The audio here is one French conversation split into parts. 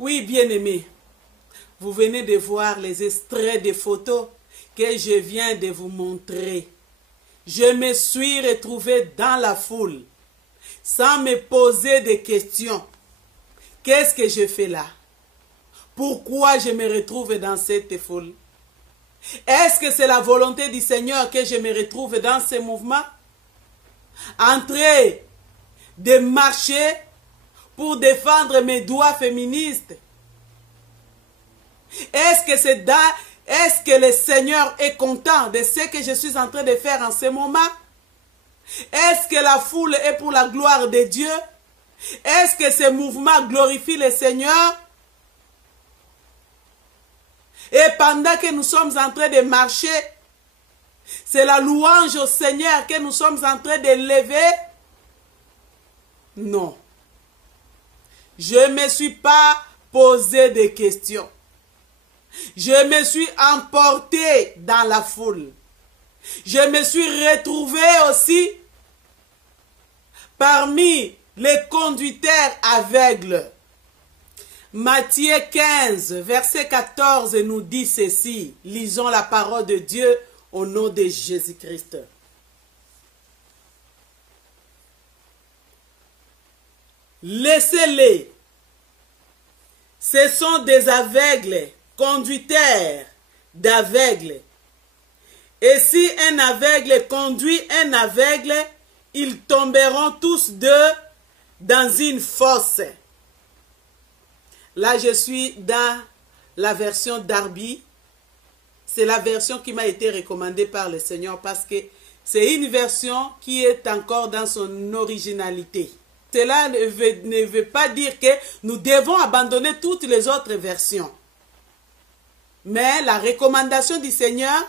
Oui, bien-aimés, vous venez de voir les extraits des photos que je viens de vous montrer. Je me suis retrouvé dans la foule sans me poser de questions. Qu'est-ce que je fais là? Pourquoi je me retrouve dans cette foule? Est-ce que c'est la volonté du Seigneur que je me retrouve dans ce mouvement? En train de marcher pour défendre mes droits féministes? Est-ce que le Seigneur est content de ce que je suis en train de faire en ce moment? Est-ce que la foule est pour la gloire de Dieu? Est-ce que ce mouvement glorifie le Seigneur? Et pendant que nous sommes en train de marcher, c'est la louange au Seigneur que nous sommes en train de lever? Non. Je ne me suis pas posé de questions. Je me suis emporté dans la foule. Je me suis retrouvé aussi parmi les conducteurs aveugles. Matthieu 15, verset 14 nous dit ceci. Lisons la parole de Dieu au nom de Jésus-Christ. Laissez-les. Ce sont des aveugles, conducteurs d'aveugles. Et si un aveugle conduit un aveugle, ils tomberont tous deux dans une fosse. Là, je suis dans la version Darby. C'est la version qui m'a été recommandée par le Seigneur parce que c'est une version qui est encore dans son originalité. Cela ne veut pas dire que nous devons abandonner toutes les autres versions. Mais la recommandation du Seigneur,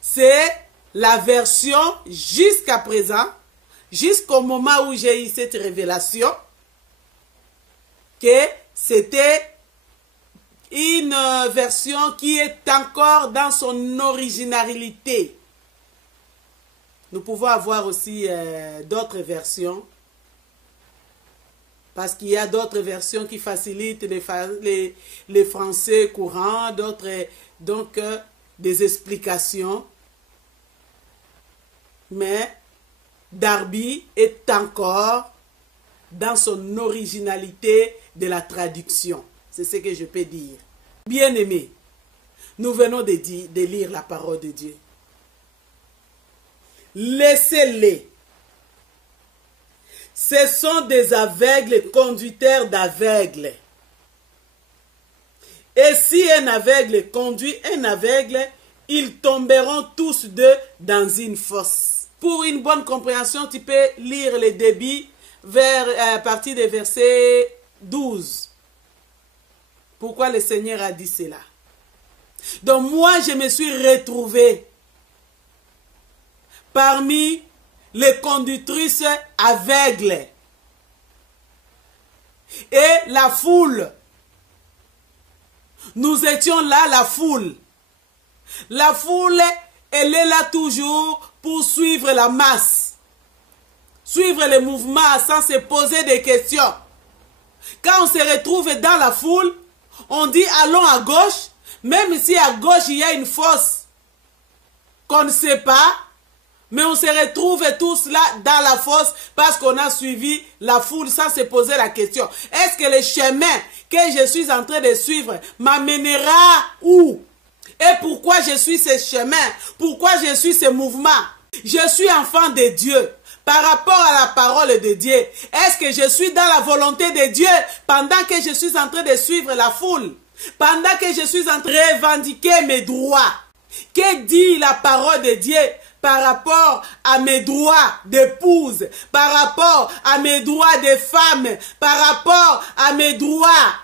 c'est la version jusqu'à présent, jusqu'au moment où j'ai eu cette révélation, que c'était une version qui est encore dans son originalité. Nous pouvons avoir aussi d'autres versions, parce qu'il y a d'autres versions qui facilitent les français courants, d'autres, donc des explications. Mais Darby est encore dans son originalité de la traduction. C'est ce que je peux dire. Bien-aimés, nous venons de lire la parole de Dieu. Laissez-les. Ce sont des aveugles, conducteurs d'aveugles. Et si un aveugle conduit un aveugle, ils tomberont tous deux dans une fosse. Pour une bonne compréhension, tu peux lire le début à partir des versets 12. Pourquoi le Seigneur a dit cela? Donc moi, je me suis retrouvé parmi les conductrices aveugles. Et la foule, nous étions là, la foule. La foule, elle est là toujours pour suivre la masse. Suivre les mouvements sans se poser des questions. Quand on se retrouve dans la foule, on dit allons à gauche, même si à gauche il y a une fosse qu'on ne sait pas, mais on se retrouve tous là dans la fosse parce qu'on a suivi la foule sans se poser la question. Est-ce que le chemin que je suis en train de suivre m'amènera où? Et pourquoi je suis ce chemin? Pourquoi je suis ce mouvement? Je suis enfant de Dieu. Par rapport à la parole de Dieu, est-ce que je suis dans la volonté de Dieu pendant que je suis en train de suivre la foule? Pendant que je suis en train de revendiquer mes droits? Que dit la parole de Dieu par rapport à mes droits d'épouse, par rapport à mes droits de femme, par rapport à mes droits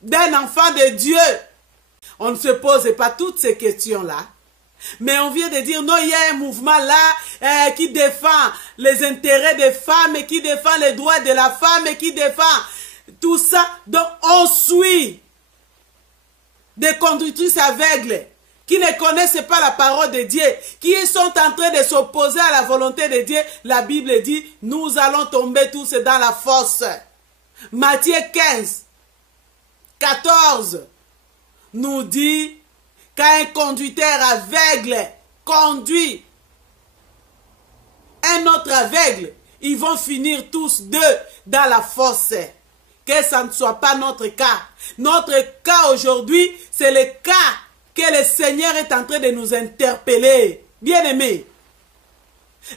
d'un enfant de Dieu? On ne se pose pas toutes ces questions-là. Mais on vient de dire, non, il y a un mouvement là qui défend les intérêts des femmes, qui défend les droits de la femme, qui défend tout ça. Donc on suit des conductrices aveugles qui ne connaissent pas la parole de Dieu, qui sont en train de s'opposer à la volonté de Dieu. La Bible dit, nous allons tomber tous dans la fosse. Matthieu 15, 14 nous dit, quand un conducteur aveugle conduit un autre aveugle, ils vont finir tous deux dans la fosse. Que ça ne soit pas notre cas. Notre cas aujourd'hui, c'est le cas que le Seigneur est en train de nous interpeller. Bien-aimés,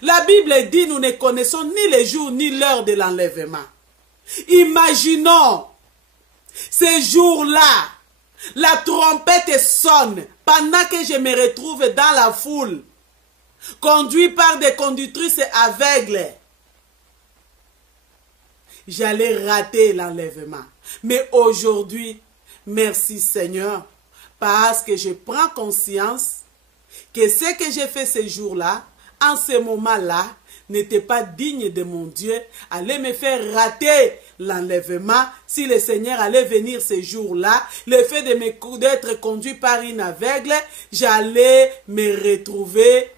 la Bible dit, nous ne connaissons ni le jour ni l'heure de l'enlèvement. Imaginons ces jours-là, la trompette sonne pendant que je me retrouve dans la foule, conduit par des conductrices aveugles. J'allais rater l'enlèvement. Mais aujourd'hui, merci Seigneur, parce que je prends conscience que ce que j'ai fait ce jour-là, en ce moment-là, n'était pas digne de mon Dieu, allait me faire rater l'enlèvement. Si le Seigneur allait venir ce jour-là, le fait d'être conduit par une aveugle, j'allais me retrouver,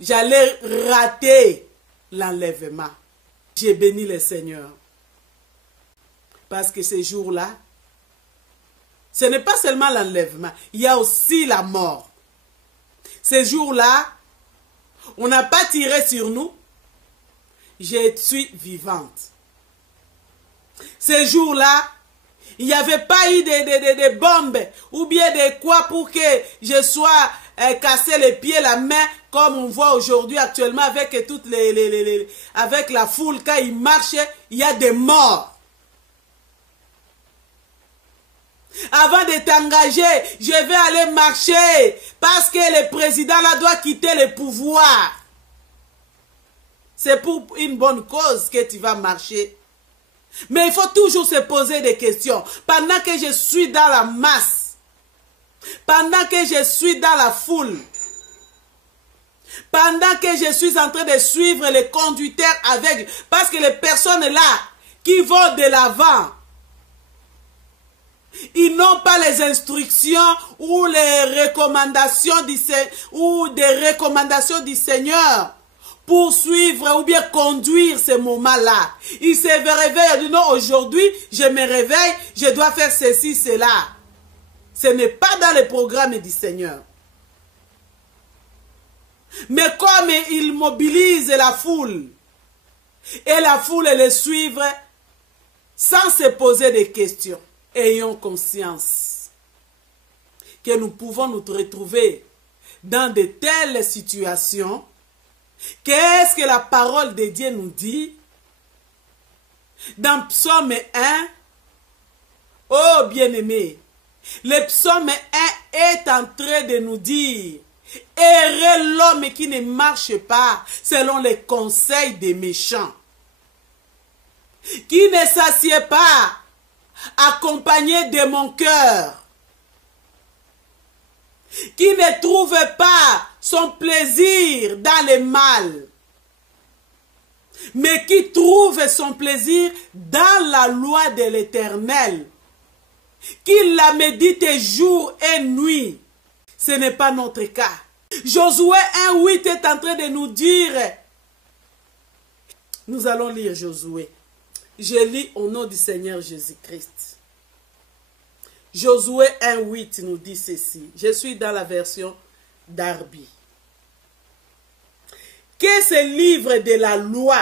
j'allais rater l'enlèvement. J'ai béni le Seigneur. Parce que ce jour-là, ce n'est pas seulement l'enlèvement, il y a aussi la mort. Ce jour-là, on n'a pas tiré sur nous. Je suis vivante. Ce jour-là, il n'y avait pas eu de bombes ou bien de quoi pour que je sois cassé les pieds, la main, comme on voit aujourd'hui actuellement avec toutes avec la foule. Quand ils marchent, il y a des morts. Avant de t'engager, je vais aller marcher parce que le président là doit quitter le pouvoir. C'est pour une bonne cause que tu vas marcher. Mais il faut toujours se poser des questions. Pendant que je suis dans la masse, pendant que je suis dans la foule, pendant que je suis en train de suivre les conducteurs aveugles, parce que les personnes là qui vont de l'avant, ils n'ont pas les instructions ou les recommandations des recommandations du Seigneur pour suivre ou bien conduire ce moment-là. Ils se réveillent et disent non, aujourd'hui, je me réveille, je dois faire ceci, cela. Ce n'est pas dans le programme du Seigneur. Mais comme ils mobilisent la foule, et la foule les suivre sans se poser des questions, ayons conscience que nous pouvons nous retrouver dans de telles situations. Qu'est-ce que la parole de Dieu nous dit? Dans Psaume 1, oh bien-aimé, le Psaume 1 est en train de nous dire, heureux l'homme qui ne marche pas selon les conseils des méchants, qui ne s'assied pas accompagné de mon cœur, qui ne trouve pas son plaisir dans le mal, mais qui trouve son plaisir dans la loi de l'Éternel, qui la médite jour et nuit. Ce n'est pas notre cas. Josué 1:8 est en train de nous dire, nous allons lire Josué. Je lis au nom du Seigneur Jésus-Christ. Josué 1:8 nous dit ceci. Je suis dans la version Darby. Que ce livre de la loi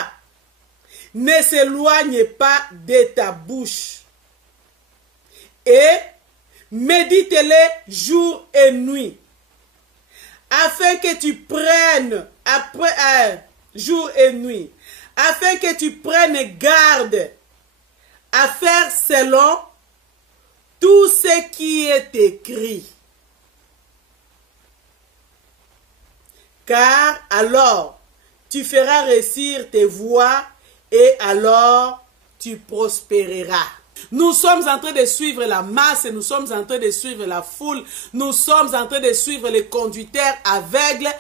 ne s'éloigne pas de ta bouche, et médite-le jour et nuit, afin que tu prennes jour et nuit, afin que tu prennes garde à faire selon tout ce qui est écrit. Car alors tu feras réussir tes voies et alors tu prospéreras. Nous sommes en train de suivre la masse, nous sommes en train de suivre la foule, nous sommes en train de suivre les conducteurs aveugles,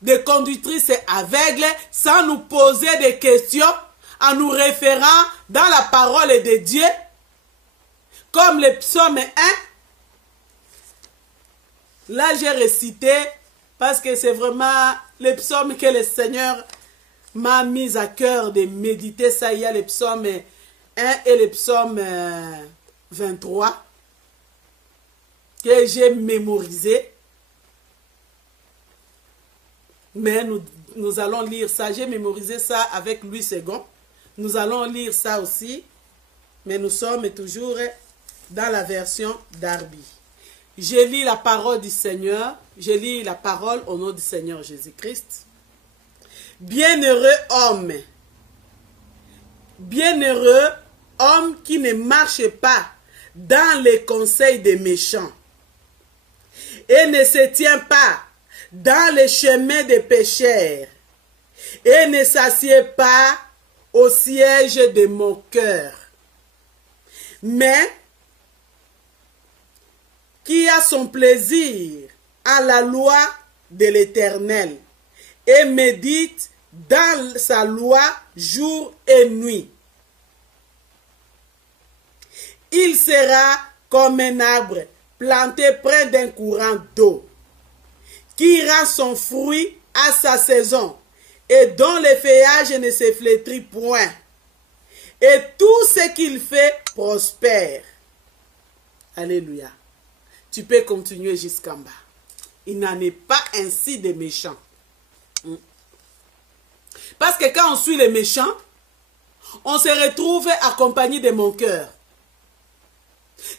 des conductrices aveugles, sans nous poser des questions, en nous référant dans la parole de Dieu, comme le psaume 1. Là, j'ai récité, parce que c'est vraiment le psaume que le Seigneur m'a mis à cœur de méditer. Ça, il y a le psaume 1 et le psaume 23 que j'ai mémorisé. Mais nous allons lire ça. J'ai mémorisé ça avec Louis II. Nous allons lire ça aussi. Mais nous sommes toujours dans la version Darby. Je lis la parole du Seigneur. Je lis la parole au nom du Seigneur Jésus-Christ. Bienheureux homme. Bienheureux homme qui ne marche pas dans les conseils des méchants et ne se tient pas dans les chemins des pécheurs et ne s'assied pas au siège de mon cœur, mais qui a son plaisir à la loi de l'Éternel et médite dans sa loi jour et nuit. Il sera comme un arbre planté près d'un courant d'eau, qui rend son fruit à sa saison, et dont le feuillage ne se flétrit point. Et tout ce qu'il fait prospère. Alléluia. Tu peux continuer jusqu'en bas. Il n'en est pas ainsi des méchants. Parce que quand on suit les méchants, on se retrouve accompagné de mon cœur.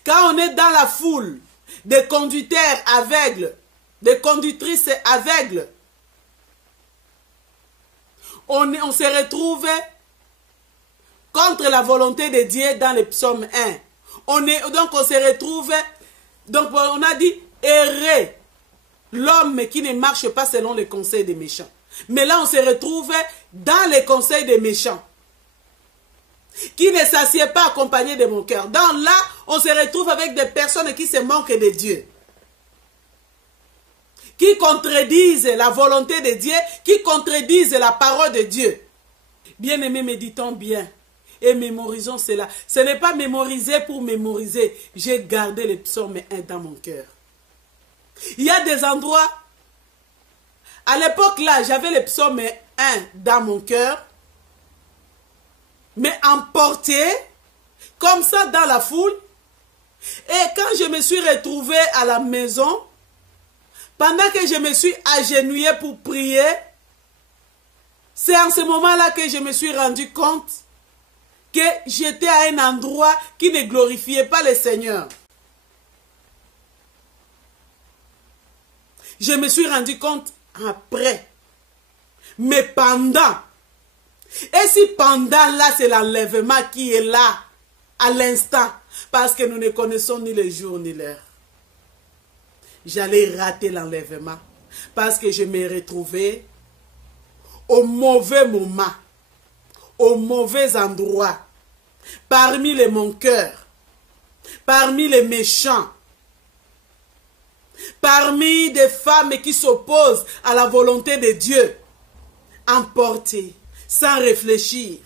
Quand on est dans la foule des conducteurs aveugles, des conductrices aveugles, on se retrouve contre la volonté de Dieu dans le psaume 1. Donc on se retrouve, donc on a dit errer l'homme qui ne marche pas selon les conseils des méchants. Mais là on se retrouve dans les conseils des méchants, qui ne s'assied pas accompagné de mon cœur. Donc là, on se retrouve avec des personnes qui se moquent de Dieu, qui contredisent la volonté de Dieu, qui contredisent la parole de Dieu. Bien-aimés, méditons bien et mémorisons cela. Ce n'est pas mémoriser pour mémoriser. J'ai gardé le psaume 1 dans mon cœur. Il y a des endroits, à l'époque là, j'avais le psaume 1 dans mon cœur, mais emporté comme ça dans la foule. Et quand je me suis retrouvé à la maison, pendant que je me suis agenouillé pour prier, c'est en ce moment-là que je me suis rendu compte que j'étais à un endroit qui ne glorifiait pas le Seigneur. Je me suis rendu compte après, mais pendant. Et si pendant là, c'est l'enlèvement qui est là, à l'instant, parce que nous ne connaissons ni le jour ni l'heure, j'allais rater l'enlèvement, parce que je me retrouvais au mauvais moment, au mauvais endroit, parmi les manqueurs, parmi les méchants, parmi des femmes qui s'opposent à la volonté de Dieu, emportées, sans réfléchir,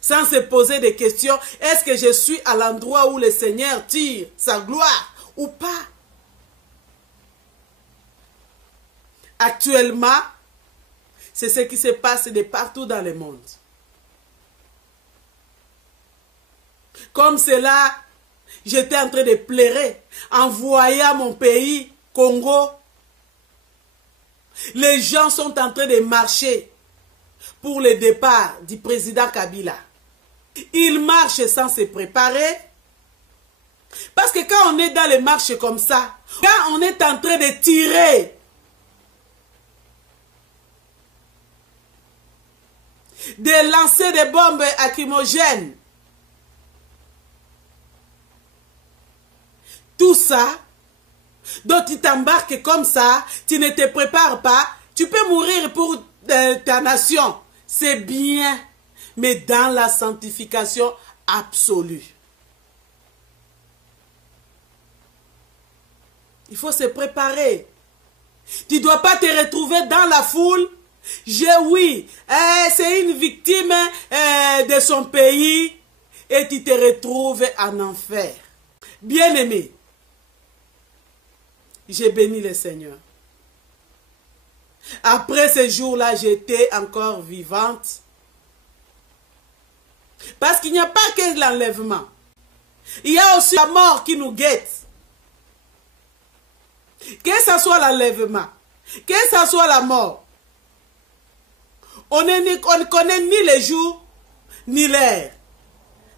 sans se poser des questions. Est-ce que je suis à l'endroit où le Seigneur tire sa gloire ou pas? Actuellement, c'est ce qui se passe de partout dans le monde. Comme cela, j'étais en train de pleurer en voyant mon pays, Congo. Les gens sont en train de marcher pour le départ du président Kabila. Ils marchent sans se préparer. Parce que quand on est dans les marches comme ça, quand on est en train de tirer, de lancer des bombes lacrymogènes, tout ça, donc tu t'embarques comme ça, tu ne te prépares pas, tu peux mourir pour ta nation. C'est bien, mais dans la sanctification absolue. Il faut se préparer. Tu ne dois pas te retrouver dans la foule. Oui, c'est une victime de son pays et tu te retrouves en enfer. Bien-aimé, j'ai béni le Seigneur. Après ce jour-là, j'étais encore vivante. Parce qu'il n'y a pas que l'enlèvement. Il y a aussi la mort qui nous guette. Que ce soit l'enlèvement, que ce soit la mort, on ne connaît ni les jours, ni l'heure.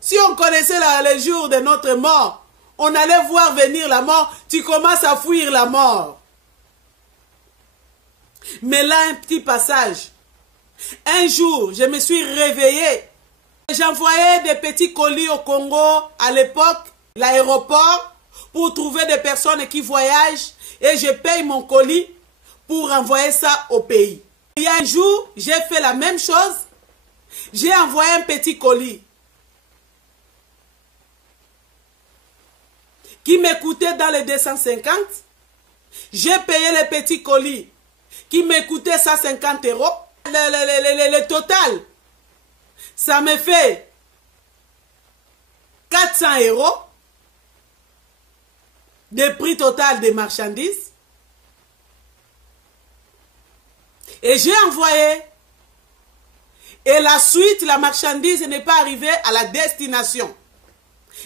Si on connaissait les jours de notre mort, on allait voir venir la mort, tu commences à fuir la mort. Mais là, un petit passage. Un jour, je me suis réveillée. J'envoyais des petits colis au Congo, à l'époque, l'aéroport, pour trouver des personnes qui voyagent et je paye mon colis pour envoyer ça au pays. Il y a un jour, j'ai fait la même chose. J'ai envoyé un petit colis qui me coûtait dans les 250. J'ai payé le petit colis qui me coûtait 150 €. Le total, ça me fait 400 € de prix total des marchandises. Et j'ai envoyé. Et la suite, la marchandise n'est pas arrivée à la destination.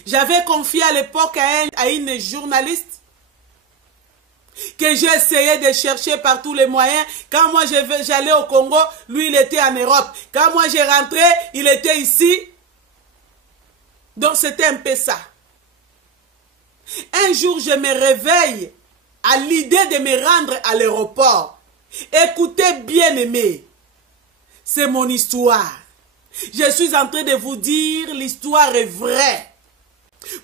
J'avais confié à l'époque à une journaliste que j'ai essayé de chercher par tous les moyens. Quand moi j'allais au Congo, lui il était en Europe. Quand moi j'ai rentré, il était ici. Donc c'était un peu ça. Un jour je me réveille à l'idée de me rendre à l'aéroport. Écoutez bien aimé, c'est mon histoire. Je suis en train de vous dire, l'histoire est vraie.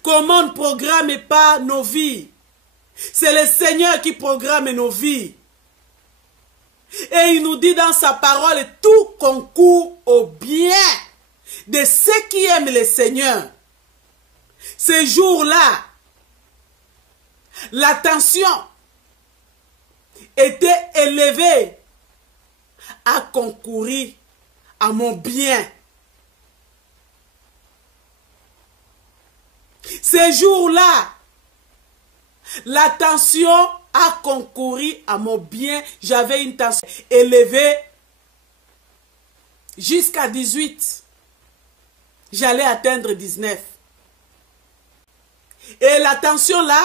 Comment on ne programme pas nos vies? C'est le Seigneur qui programme nos vies. Et il nous dit dans sa parole, tout concourt au bien de ceux qui aiment le Seigneur. Ces jours-là, la tension était élevée à concourir à mon bien. Ces jours-là, la tension a concouru à mon bien. J'avais une tension élevée jusqu'à 18. J'allais atteindre 19. Et la tension là,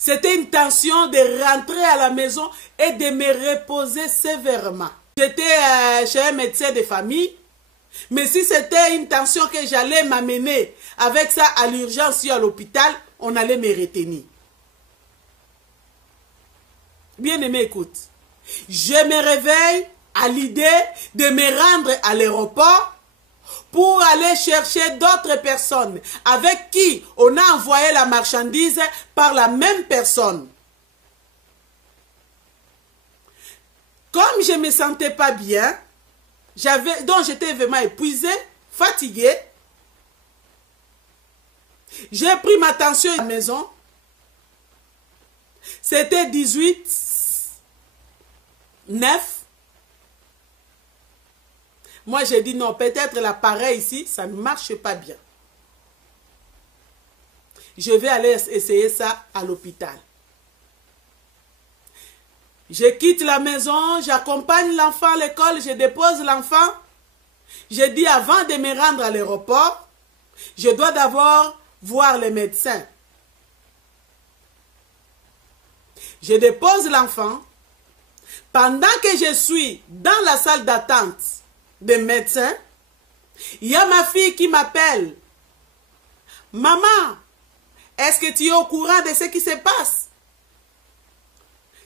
c'était une tension de rentrer à la maison et de me reposer sévèrement. J'étais chez un médecin de famille. Mais si c'était une tension que j'allais m'amener avec ça à l'urgence ou à l'hôpital, on allait me retenir. Bien-aimé, écoute. Je me réveille à l'idée de me rendre à l'aéroport pour aller chercher d'autres personnes avec qui on a envoyé la marchandise par la même personne. Comme je ne me sentais pas bien, dont j'étais vraiment épuisée, fatiguée. J'ai pris ma tension à la maison. C'était 18,9. Moi, j'ai dit non, peut-être l'appareil ici, ça ne marche pas bien. Je vais aller essayer ça à l'hôpital. Je quitte la maison, j'accompagne l'enfant à l'école, je dépose l'enfant. Je dis avant de me rendre à l'aéroport, je dois d'abord voir les médecins. Je dépose l'enfant. Pendant que je suis dans la salle d'attente des médecins, il y a ma fille qui m'appelle. Maman, est-ce que tu es au courant de ce qui se passe?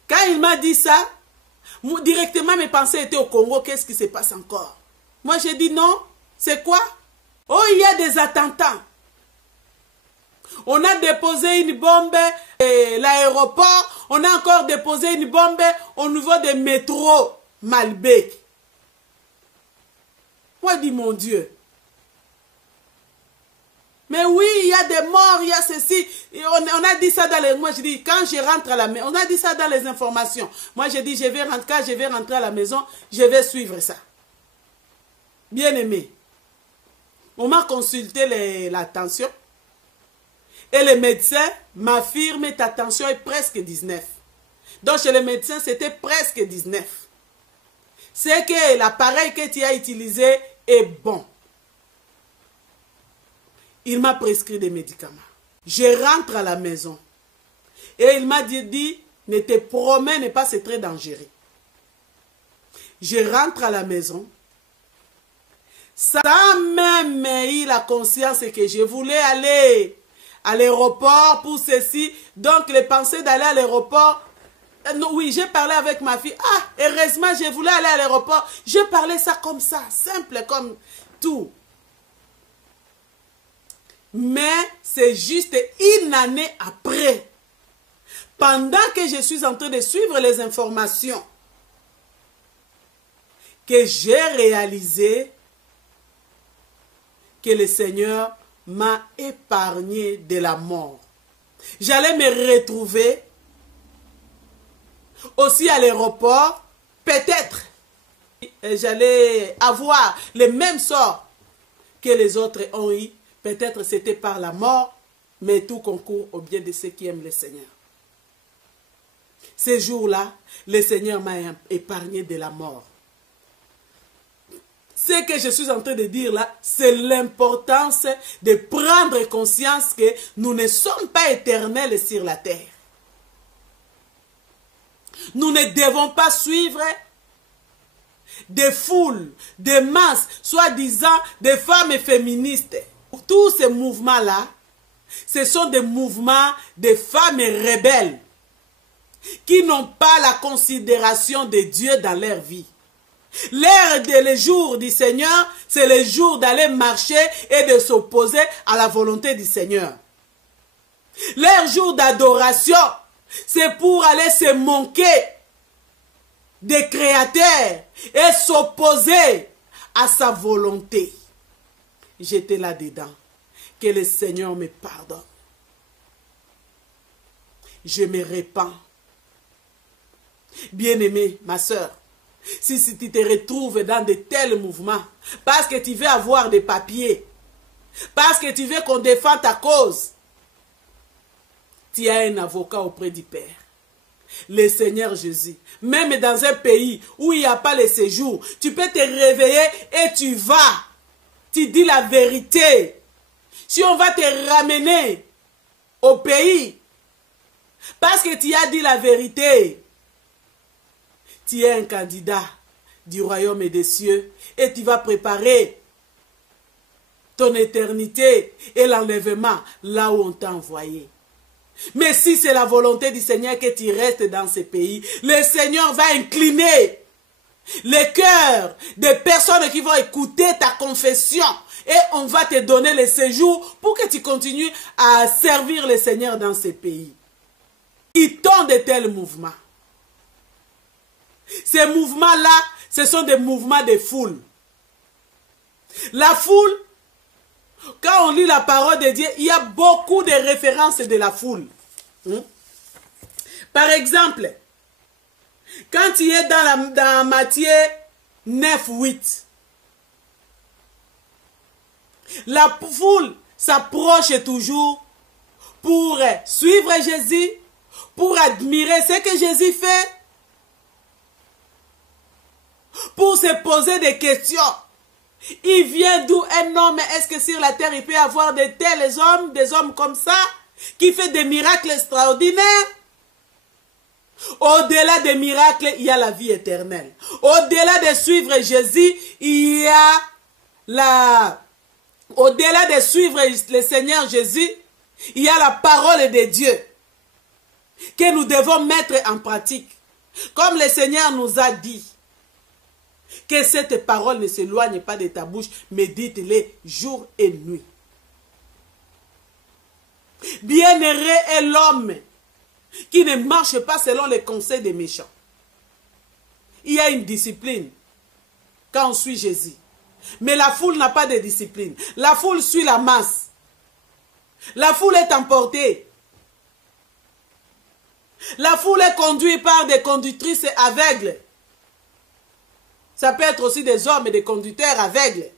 Quand il m'a dit ça, directement mes pensées étaient au Congo. Qu'est-ce qui se passe encore? Moi, j'ai dit non. C'est quoi? Oh, il y a des attentats. On a déposé une bombe à l'aéroport. On a encore déposé une bombe au niveau des métros Malbec. Moi, je dis, mon Dieu. Mais oui, il y a des morts, il y a ceci. On a dit ça dans les... Moi, je dis, quand je rentre à la maison, on a dit ça dans les informations. Moi, je dis, quand je vais rentrer à la maison, je vais suivre ça. Bien aimé. On m'a consulté la tension. Et le médecin m'affirme ta tension est presque 19. Donc, chez le médecin, c'était presque 19. C'est que l'appareil que tu as utilisé est bon. Il m'a prescrit des médicaments. Je rentre à la maison. Et il m'a dit, ne te promène pas, c'est très dangereux. Je rentre à la maison. Sans même eu la conscience que je voulais aller à l'aéroport pour ceci. Donc, les pensées d'aller à l'aéroport. Oui, j'ai parlé avec ma fille. Ah, heureusement, je voulais aller à l'aéroport. Je parlais ça comme ça, simple comme tout. Mais c'est juste une année après, pendant que je suis en train de suivre les informations, que j'ai réalisé que le Seigneur m'a épargné de la mort. J'allais me retrouver aussi à l'aéroport, peut-être j'allais avoir le même sort que les autres ont eu. Peut-être c'était par la mort, mais tout concourt au bien de ceux qui aiment le Seigneur. Ces jours-là, le Seigneur m'a épargné de la mort. Ce que je suis en train de dire là, c'est l'importance de prendre conscience que nous ne sommes pas éternels sur la terre. Nous ne devons pas suivre des foules, des masses, soi-disant des femmes féministes. Tous ces mouvements-là, ce sont des mouvements de femmes rebelles qui n'ont pas la considération de Dieu dans leur vie. Le jour du Seigneur, c'est le jour d'aller marcher et de s'opposer à la volonté du Seigneur. Leur jour d'adoration, c'est pour aller se moquer des créateurs et s'opposer à sa volonté. J'étais là-dedans. Que le Seigneur me pardonne. Je me répands. Bien-aimée, ma soeur, si tu te retrouves dans de tels mouvements, parce que tu veux avoir des papiers, parce que tu veux qu'on défende ta cause, tu as un avocat auprès du Père. Le Seigneur Jésus. Même dans un pays où il n'y a pas le séjour, tu peux te réveiller et tu vas. Tu dis la vérité. Si on va te ramener au pays, parce que tu as dit la vérité, tu es un candidat du royaume et des cieux et tu vas préparer ton éternité et l'enlèvement là où on t'a envoyé. Mais si c'est la volonté du Seigneur que tu restes dans ce pays, le Seigneur va incliner les cœurs des personnes qui vont écouter ta confession et on va te donner le séjour pour que tu continues à servir le Seigneur dans ce pays. Quittons de tels mouvements. Ces mouvements-là, ce sont des mouvements de foule. La foule, quand on lit la parole de Dieu, il y a beaucoup de références de la foule. Par exemple, quand il est dans Matthieu 9, 8, la foule s'approche toujours pour suivre Jésus, pour admirer ce que Jésus fait, pour se poser des questions. Il vient d'où un homme? Est-ce que sur la terre il peut y avoir de tels hommes, des hommes comme ça, qui fait des miracles extraordinaires? Au-delà des miracles, il y a la vie éternelle. Au-delà de suivre Jésus, il y a au-delà de suivre le Seigneur Jésus, il y a la parole de Dieu que nous devons mettre en pratique. Comme le Seigneur nous a dit, que cette parole ne s'éloigne pas de ta bouche, mais dites-les jour et nuit. Bienheureux est l'homme qui ne marche pas selon les conseils des méchants. Il y a une discipline quand on suit Jésus. Mais la foule n'a pas de discipline. La foule suit la masse. La foule est emportée. La foule est conduite par des conductrices aveugles. Ça peut être aussi des hommes et des conducteurs aveugles.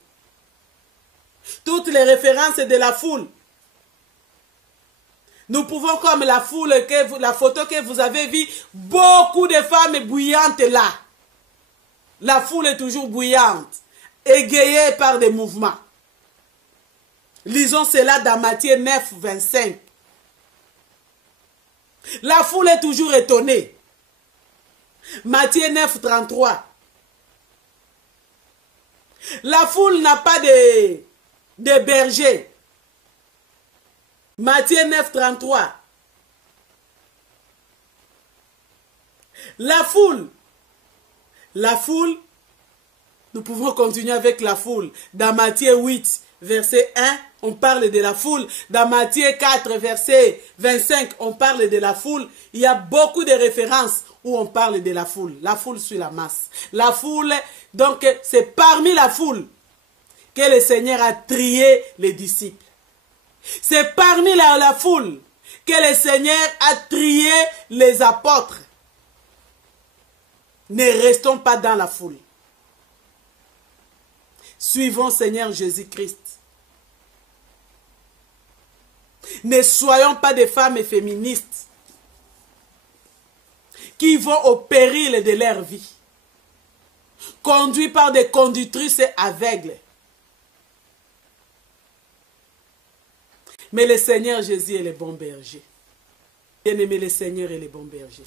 Toutes les références de la foule. Nous pouvons, comme la foule, la photo que vous avez vue, beaucoup de femmes bouillantes là. La foule est toujours bouillante, égayée par des mouvements. Lisons cela dans Matthieu 9, 25. La foule est toujours étonnée. Matthieu 9, 33. La foule n'a pas de berger. Matthieu 9, 33. La foule, nous pouvons continuer avec la foule. Dans Matthieu 8, verset 1, on parle de la foule. Dans Matthieu 4, verset 25, on parle de la foule. Il y a beaucoup de références où on parle de la foule. La foule suit la masse. La foule, donc c'est parmi la foule que le Seigneur a trié les disciples. C'est parmi la foule que le Seigneur a trié les apôtres. Ne restons pas dans la foule. Suivons Seigneur Jésus-Christ. Ne soyons pas des femmes féministes qui vont au péril de leur vie, conduites par des conductrices aveugles. Mais le Seigneur Jésus est le bon berger. Bien-aimé, le Seigneur est le bon berger.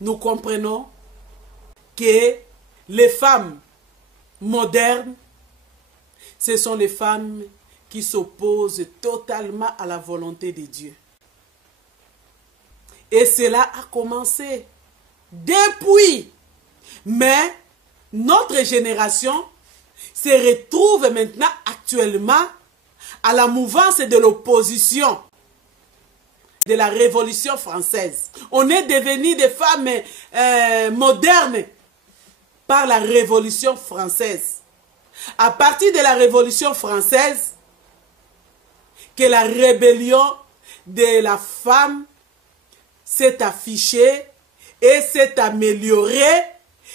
Nous comprenons que les femmes modernes, ce sont les femmes qui s'opposent totalement à la volonté de Dieu. Et cela a commencé depuis. Mais notre génération se retrouve maintenant actuellement à la mouvance de l'opposition de la Révolution française. On est devenu des femmes modernes par la Révolution française. À partir de la Révolution française, que la rébellion de la femme s'est affichée et s'est améliorée.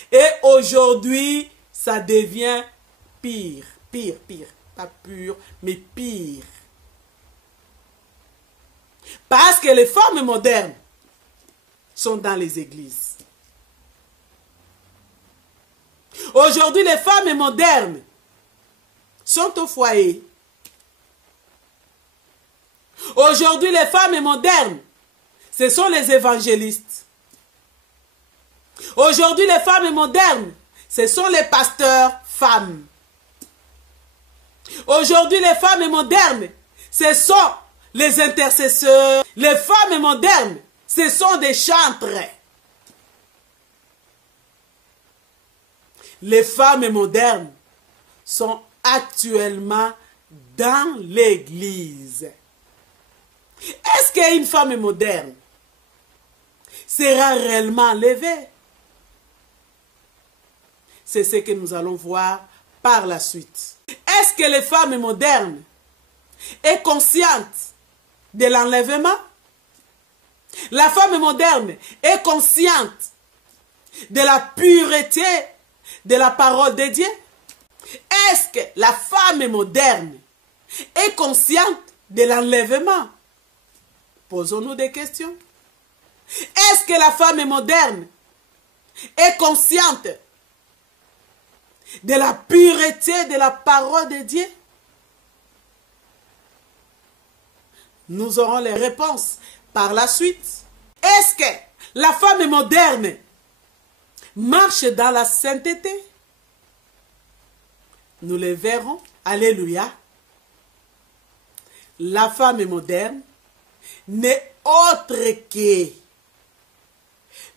Et aujourd'hui, ça devient pire, pire, pire. Pas pur, mais pire. Parce que les femmes modernes sont dans les églises. Aujourd'hui, les femmes modernes sont au foyer. Aujourd'hui, les femmes modernes, ce sont les évangélistes. Aujourd'hui, les femmes modernes, ce sont les pasteurs femmes. Aujourd'hui, les femmes modernes, ce sont les intercesseurs. Les femmes modernes, ce sont des chantres. Les femmes modernes sont actuellement dans l'église. Est-ce qu'une femme moderne sera réellement enlevée? C'est ce que nous allons voir par la suite. Est-ce que les femmes modernes sont conscientes de l'enlèvement? La femme moderne est consciente de la pureté de la parole de Dieu? Est-ce que la femme moderne est consciente de l'enlèvement? Posons-nous des questions. Est-ce que la femme moderne est consciente de la pureté de la parole de Dieu? Nous aurons les réponses par la suite. Est-ce que la femme moderne marche dans la sainteté? Nous le verrons. Alléluia. La femme moderne n'est autre que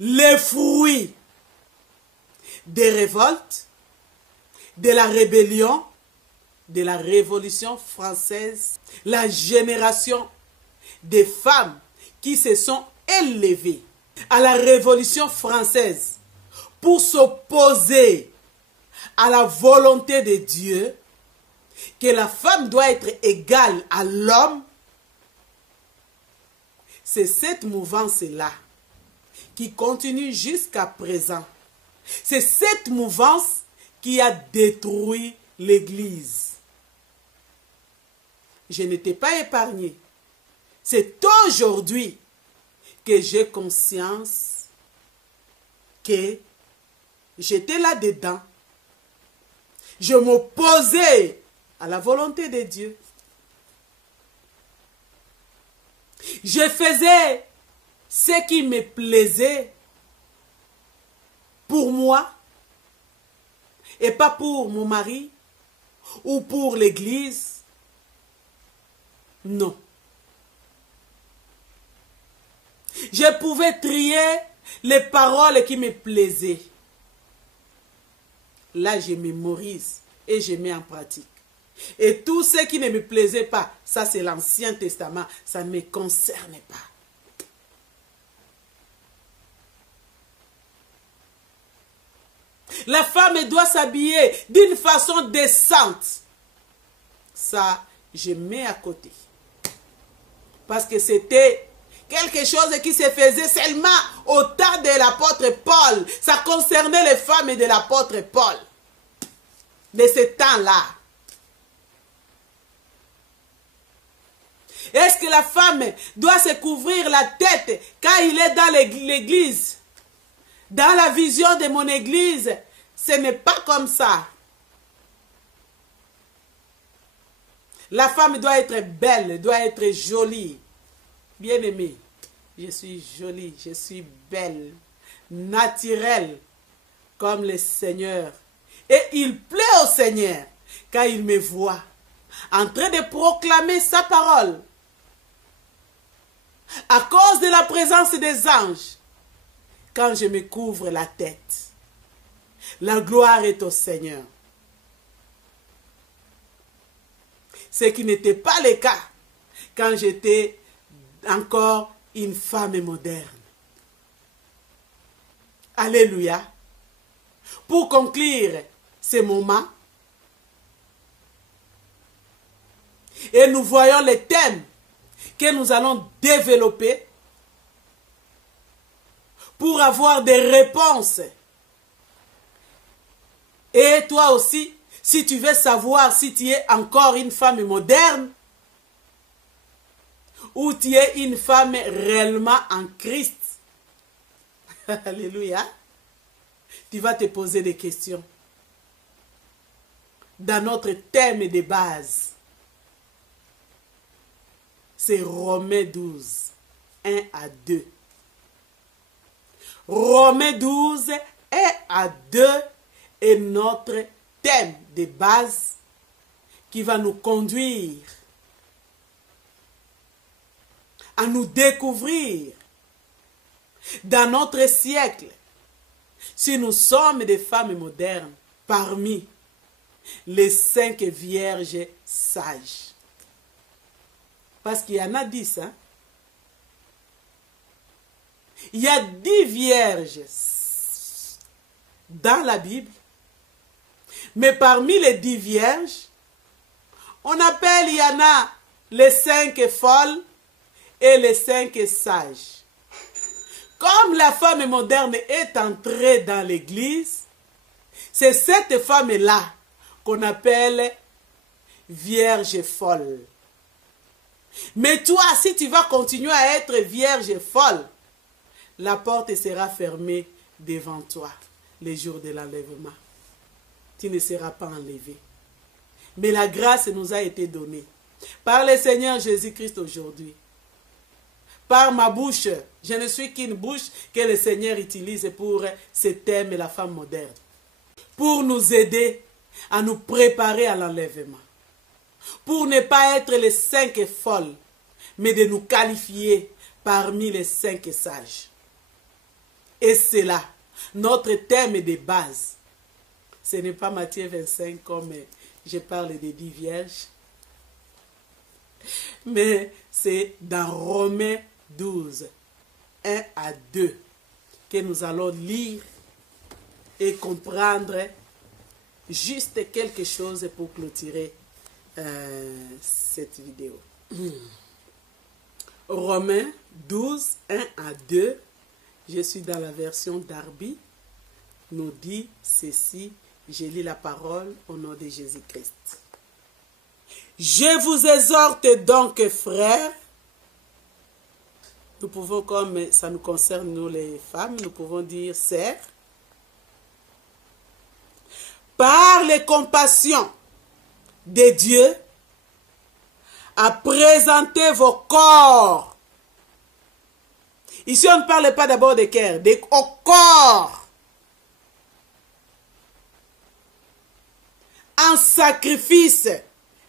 le fruit des révoltes, de la rébellion, de la Révolution française, la génération des femmes qui se sont élevées à la Révolution française pour s'opposer à la volonté de Dieu, que la femme doit être égale à l'homme. C'est cette mouvance-là qui continue jusqu'à présent. C'est cette mouvance qui a détruit l'Église. Je n'étais pas épargné. C'est aujourd'hui que j'ai conscience que j'étais là-dedans. Je m'opposais à la volonté de Dieu. Je faisais ce qui me plaisait pour moi et pas pour mon mari ou pour l'Église. Non. Je pouvais trier les paroles qui me plaisaient. Là, je mémorise et je mets en pratique. Et tout ce qui ne me plaisait pas, ça c'est l'Ancien Testament, ça ne me concerne pas. La femme doit s'habiller d'une façon décente. Ça, je mets à côté. Parce que c'était quelque chose qui se faisait seulement au temps de l'apôtre Paul. Ça concernait les femmes de l'apôtre Paul. De ce temps-là. Est-ce que la femme doit se couvrir la tête quand il est dans l'église? Dans la vision de mon église, ce n'est pas comme ça. La femme doit être belle, doit être jolie. Bien-aimée, je suis jolie, je suis belle, naturelle, comme le Seigneur. Et il plaît au Seigneur quand il me voit en train de proclamer sa parole. À cause de la présence des anges, quand je me couvre la tête, la gloire est au Seigneur. Ce qui n'était pas le cas quand j'étais encore une femme moderne. Alléluia. Pour conclure ce moment, et nous voyons les thèmes que nous allons développer pour avoir des réponses. Et toi aussi, si tu veux savoir si tu es encore une femme moderne ou tu es une femme réellement en Christ, alléluia, tu vas te poser des questions. Dans notre thème de base, c'est Romains 12, 1 à 2. Romains 12, 1 à 2 est notre thème de base qui va nous conduire à nous découvrir dans notre siècle si nous sommes des femmes modernes parmi les 5 vierges sages. Parce qu'il y en a 10, hein? Il y a 10 vierges dans la Bible Mais parmi les 10 vierges, on appelle, il y en a les 5 folles et les 5 sages. Comme la femme moderne est entrée dans l'église, c'est cette femme-là qu'on appelle vierge folle. Mais toi, si tu vas continuer à être vierge folle, la porte sera fermée devant toi les jours de l'enlèvement. Tu ne seras pas enlevé. Mais la grâce nous a été donnée par le Seigneur Jésus-Christ aujourd'hui. Par ma bouche, je ne suis qu'une bouche que le Seigneur utilise pour ce thème et la femme moderne. Pour nous aider à nous préparer à l'enlèvement. Pour ne pas être les 5 folles, mais de nous qualifier parmi les 5 sages. Et c'est là notre thème de base. Ce n'est pas Matthieu 25 comme je parle des 10 vierges, mais c'est dans Romains 12, 1 à 2, que nous allons lire et comprendre juste quelque chose pour clôturer cette vidéo. Romains 12, 1 à 2, je suis dans la version Darby, nous dit ceci, je lis la parole au nom de Jésus-Christ. Je vous exhorte donc, frères, nous pouvons, comme ça nous concerne nous les femmes, nous pouvons dire sœurs, par les compassions de Dieu, à présenter vos corps. Ici, on ne parle pas d'abord des cœurs, au corps. En sacrifice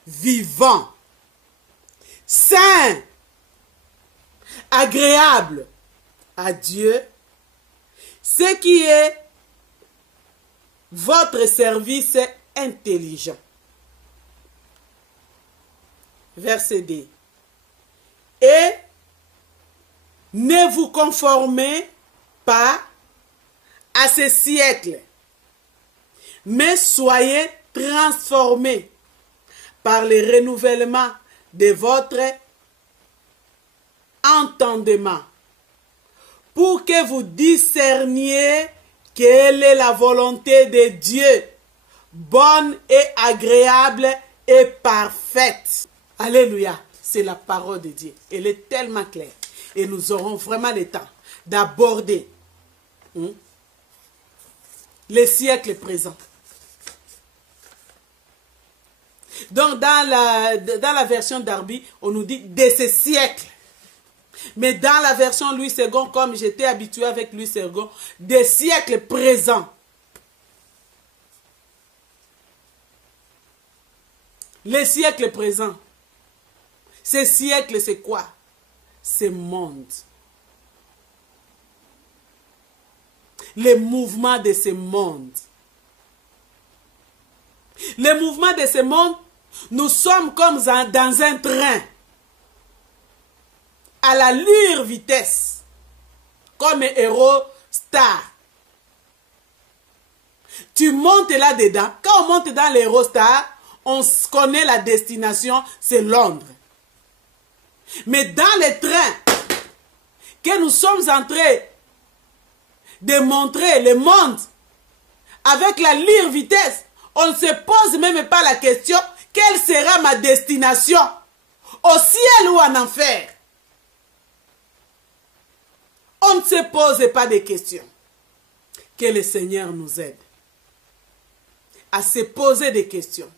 vivant, saint, agréable à Dieu, ce qui est votre service intelligent. Verset 2. Et ne vous conformez pas à ce siècle, mais soyez transformés par le renouvellement de votre entendement, pour que vous discerniez quelle est la volonté de Dieu, bonne et agréable et parfaite. Alléluia, c'est la parole de Dieu. Elle est tellement claire. Et nous aurons vraiment le temps d'aborder les siècles présents. Donc, dans la version Darby, on nous dit de ce siècle. Mais dans la version Louis II, comme j'étais habitué avec Louis II, des siècles présents. Les siècles présents. Ces siècles, c'est quoi? C'est monde. Les mouvements de ce monde. Les mouvements de ce monde, nous sommes comme dans un train. À l'allure vitesse. Comme un héros star. Tu montes là-dedans. Quand on monte dans l'Eurostar, on connaît la destination, c'est Londres. Mais dans les trains que nous sommes en train de montrer le monde avec la lyre vitesse, on ne se pose même pas la question, quelle sera ma destination, au ciel ou en enfer? On ne se pose pas de questions. Que le Seigneur nous aide à se poser des questions.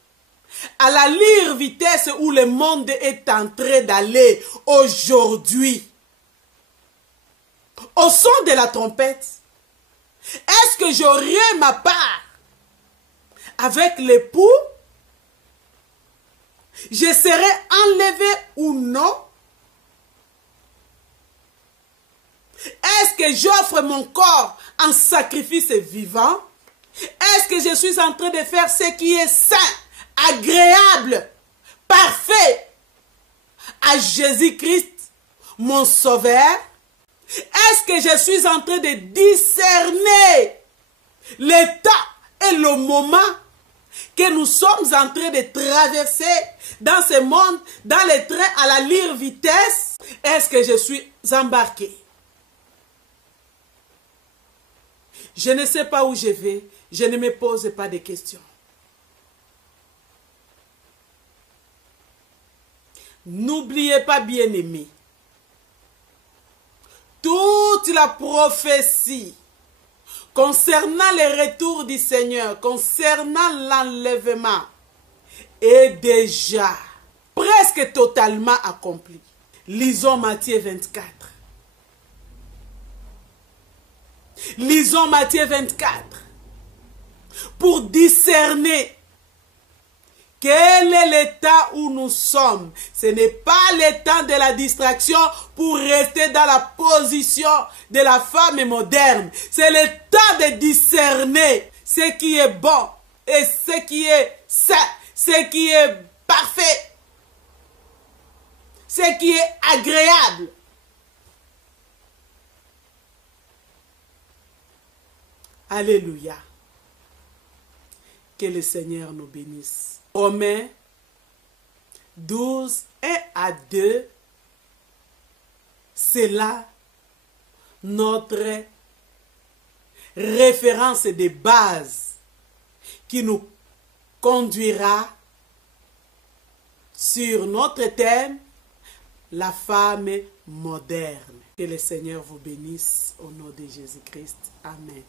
À la lyre vitesse où le monde est en train d'aller aujourd'hui, au son de la trompette, est-ce que j'aurai ma part avec l'époux? Je serai enlevé ou non? Est-ce que j'offre mon corps en sacrifice vivant? Est-ce que je suis en train de faire ce qui est saint, agréable, parfait à Jésus-Christ, mon sauveur? Est-ce que je suis en train de discerner le temps et le moment que nous sommes en train de traverser dans ce monde, dans les trains à la lire vitesse, est-ce que je suis embarqué? Je ne sais pas où je vais, je ne me pose pas de questions. N'oubliez pas, bien-aimés, toute la prophétie concernant le retour du Seigneur, concernant l'enlèvement, est déjà presque totalement accomplie. Lisons Matthieu 24. Lisons Matthieu 24 pour discerner quel est l'état où nous sommes. Ce n'est pas le temps de la distraction pour rester dans la position de la femme moderne. C'est le temps de discerner ce qui est bon et ce qui est sain, ce qui est parfait, ce qui est agréable. Alléluia. Que le Seigneur nous bénisse. Romains 12, 1 à 2, c'est là notre référence de base qui nous conduira sur notre thème, la femme moderne. Que le Seigneur vous bénisse au nom de Jésus-Christ. Amen.